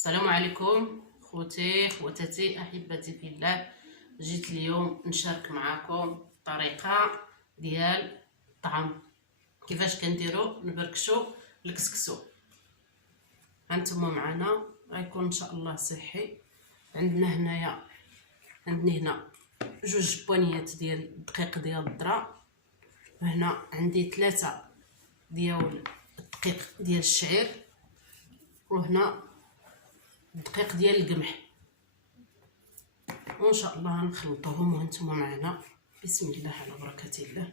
السلام عليكم خوتي خواتاتي احبتي في الله. جيت اليوم نشارك معكم طريقه ديال الطعام، كيفاش كنديروا نبركشوا الكسكسو. هانتوما معنا غيكون ان شاء الله صحي. عندنا هنا 2 بوانيات ديال الدقيق ديال الذره، هنا عندي 3 ديال الدقيق ديال الشعير، وهنا دقيق ديال القمح، وان شاء الله نخلطوهم وانتم معنا. بسم الله على بركه الله.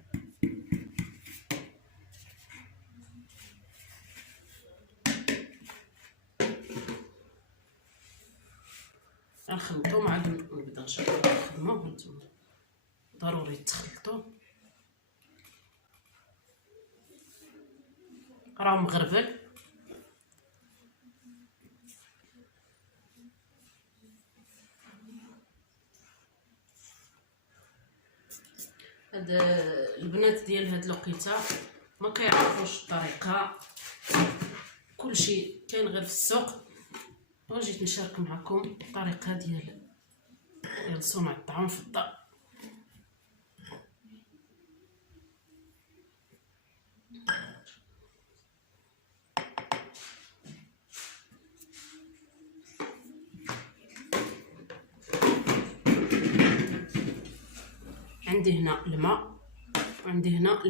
غنخلطو عاد نبدا نشرح الخدمه، وانتم ضروري تخلطوا. راه مغربل هاد البنات ديال هاد الوقيته ما كيعرفوش الطريقه، كلشي كاين غير في السوق، وجيت نشارك معكم الطريقه ديال صنع الطعام في الدار. عندي هنا الماء وعندي هنا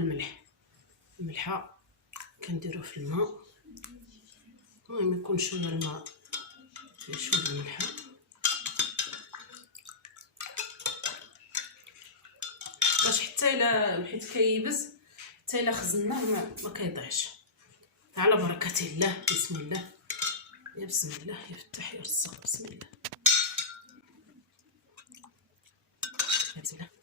الملحه كنديرو في الماء، المهم يكون شويه الماء فيه شويه الملحه باش حتى الا حيت كيبز حتى الا خزناه ما كيضيعش. على بركه الله. بسم الله، يا بسم الله، يا فتاح يا رزاق. بسم الله، يا بسم الله.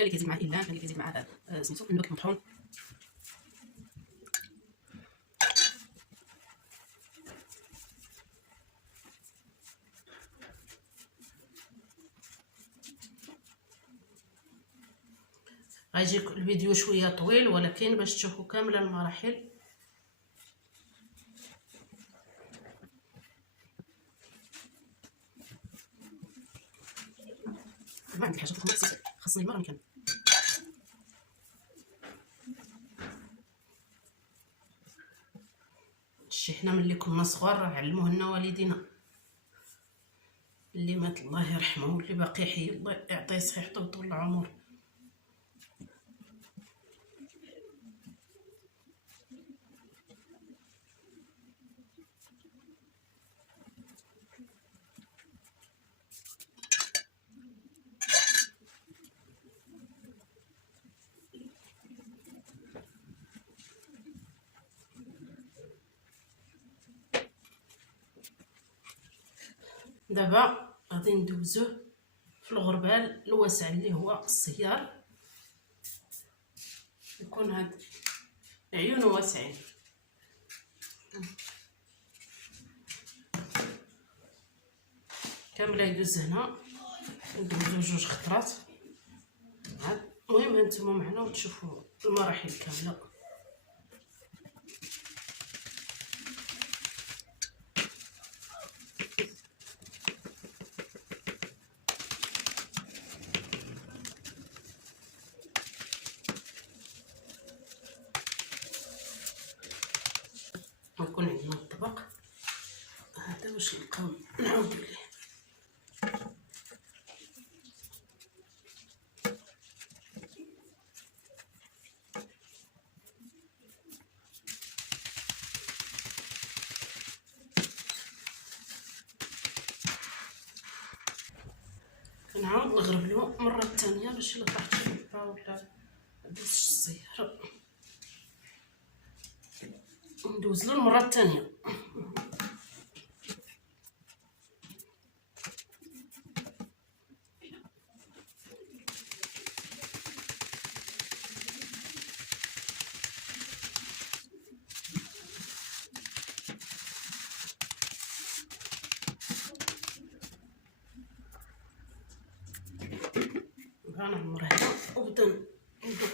اللي كيزيد معاه الا اللي كيزيد معاه سميتو النبك المطحون. غيجي الفيديو شويه طويل، ولكن باش تشوفوا كامل المراحل. ما عندي حاجه خاصني الماء كان. شي حنا ملي كنا صغار راه علموه لنا والدينا، اللي مات الله يرحمه واللي باقي حي الله يعطيه صحيحته وطول العمر. دابا غادي ندوزوه في الغربال الواسع اللي هو الصيار، يكون هاد عيونه واسعين. كامله يدوز هنا، ندوزو 2 خطرات. المهم هانتوما معنا وتشوفوا المراحل كامله. غيكون عندنا الطبق هذا واش نبقاو نعاودو ليه. كنعاود نغربلو مره ثانيه باش الا طاحت شي ولا دزش الصيار ندوزلو المره الثانيه.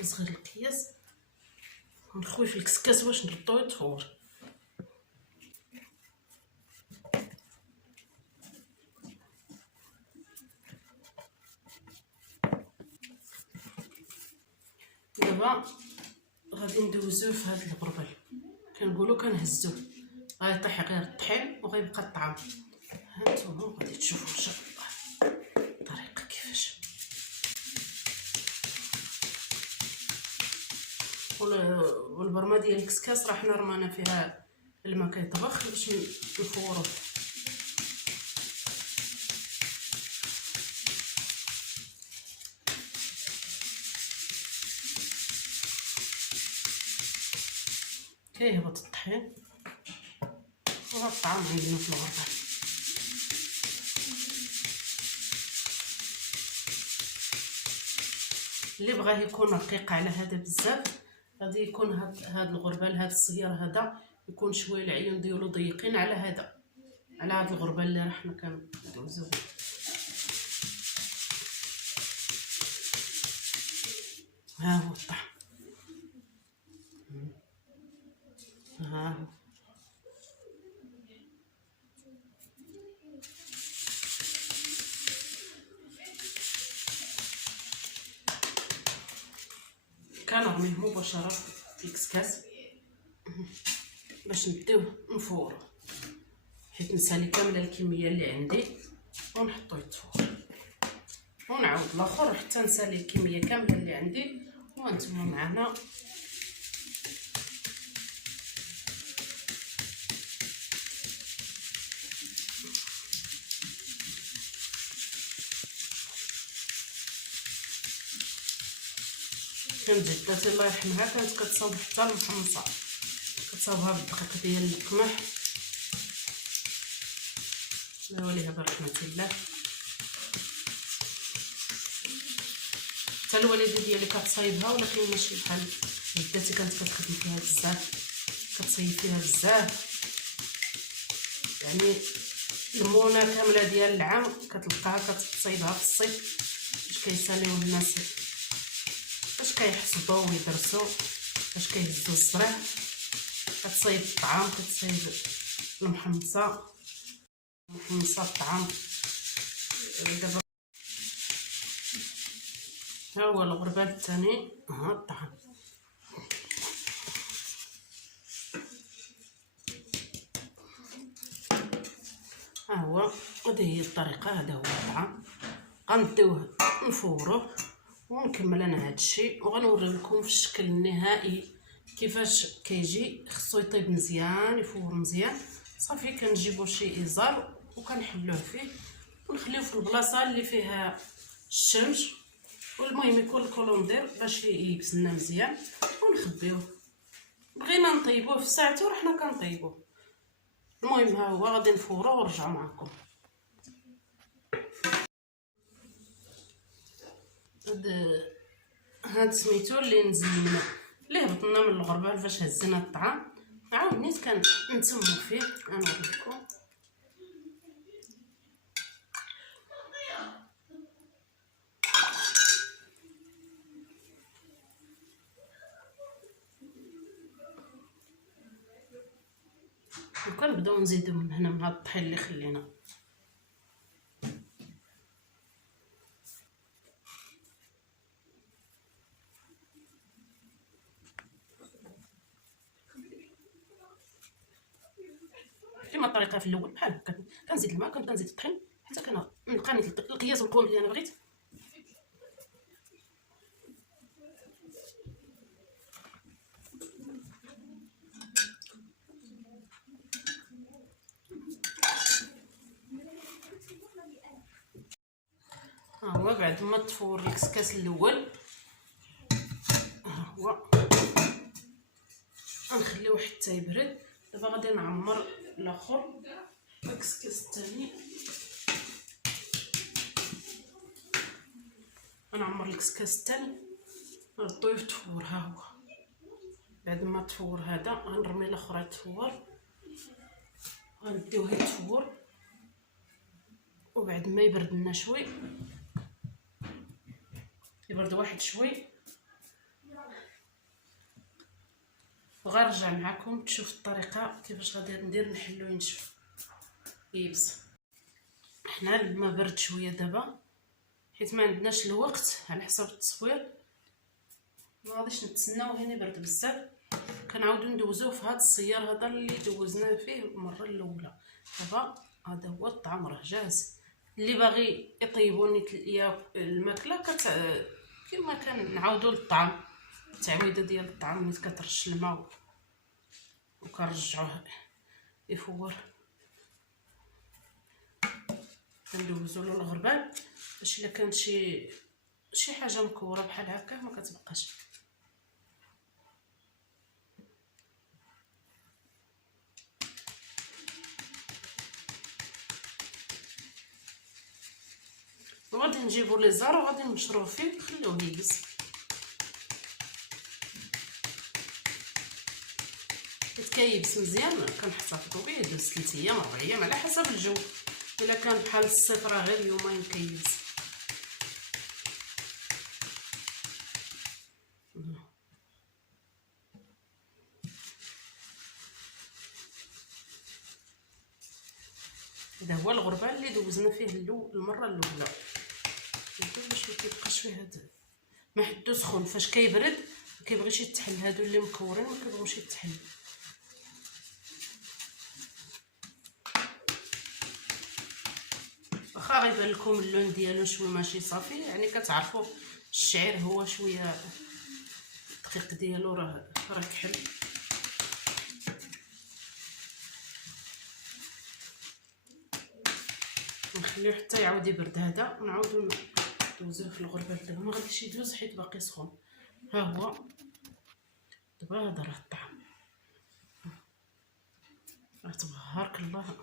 نصغر القياس ونخوي في الكسكاس باش نردوه يتفور. دابا غادي ندوزوه في هذا الغربال، كنقولوا كنهزوه غيطيح غير الطحين وغيبقى الطعام. هانتوما غادي تشوفوا ان شاء الله الطريقه كيفاش. والبرمه ديال الكسكاس راه حنا رمانا فيها الماء كيطبخ باش نفوروه. كيهبط الطحين وهذا الطعام عندنا في الغربال. اللي بغاه يكون رقيق على هذا بزاف غادي يكون هاد الغربال، هاد الصغير هذا يكون شويه العيون ديالو ضيقين على هذا الغربال اللي حنا كندوزو به. ها هو الطعم، ها هو كنرميه مباشره في الكسكاس باش نديوه نفورو، حيت نسالي كامله الكميه اللي عندي ونحطو يتفور، ونعاود الاخر حتى نسالي الكميه كامله اللي عندي. وانتم معنا كانت جدتي الله يرحمها كانت كتصاوب حتى المحمصه، كتصاوبها بالدقيق ديال القمح، الله يوليها برحمه الله. حتى الوالده ديالي كتصايبها ولكن ماشي بحال جدتي، كانت كتخدم فيها بزاف، كتصايب فيها بزاف، يعني المونه كامله ديال العام كتلقاها كتصايبها في الصيف باش كيساليو الناس، باش كيحصدوا ويدرسوا، باش كيهزوا الزرع، كتصايب الطعام، كتصايب المحمصه الطعام. دابا ها هو الغربال الثاني، ها الطعام. ها هو، هذه هي الطريقه، هذا هو الطعام. غنديوه نفوروه ونكمل انا هذا الشيء وغنوري لكم في الشكل النهائي كيفاش كيجي. خصو يطيب مزيان، يفور مزيان. صافي كنجيبو شي ازار وكنحلوه فيه ونخليوه في البلاصه اللي فيها الشمس، والمهم يكون الكولوندير باش ييبس لنا مزيان ونخبيوه. بغينا نطيبوه في ساعته رحنا كنطيبوه. المهم ها هو غادي نفوروه ونرجعوا معكم. هاد سميتو اللي نزلنا اللي هبطنا من الغربال فاش هزينا الطعام، عاود نيت كنتسمو فيه. غنوريكم وكنبداو نزيدو من هنا من هاد الطحين اللي خلينا. كما الطريقه في الاول بحال هكا، كنزيد الماء كنزيد الطحين حتى كنلقى القياس والقوام اللي انا بغيت. ها هو بعد ما تفور الكسكاس الاول، ها هو غنخليوه حتى يبرد. دابا غادي نعمر الاخر الكسكاس الثاني، غنعمر الكسكاس الثاني نردو يتفور. ها هو بعد ما تفور هذا غنرمي الاخر يتفور، غنديوه يتفور وبعد ما يبرد لنا شوي، يبرد واحد شوي بغا نرجع معكم تشوف الطريقه كيفاش غادي ندير نحلو ينشف يبس. حنا الماء برد شويه دابا حيت ما عندناش الوقت على حسب التصوير، ما غاديش نتسناو هنا يبرد بزاف، كنعاودو ندوزوه في هذا الصيار هذا اللي دوزناه فيه المره الاولى. دابا هذا هو الطعام راه جاهز. اللي باغي يطيبوا نيت الماكله كما كنعاودوا للطعام، التعويده ديال الطعام نيت كترش الماء وكنرجعوه يفور، كندوزو له الغربال باش الا كانت شي حاجه مكوره بحال هكا ما كتبقاش. وغادي نجيبو لي زار وغادي نشروه فيه نخلوه يجلس، حيت كيبس مزيان كنحتفظوا به يدوز 3 ايام 4 ايام على حسب الجو. الا كان بحال الصيف راه غير يومين كيبس. هذا هو الغربال اللي دوزنا فيه المره الاولى. باش ما كيبقاش فيه هذا ما حدو سخون، فاش كيبرد ما كيبغيش يتحل، هادو اللي مكورين ما كيبغوش يتحل. واخا غيبان لكم اللون ديالو شويه ماشي صافي، يعني كتعرفوا الشعير هو شويه الدقيق ديالو راه كحل. نخليوه حتى يعاود يبرد هذا ونعاودو ندوزوه في الغربال. دابا ما غاديش يدوز حيت باقي سخون. ها هو دابا هذا راه الطعام، راه تبارك الله.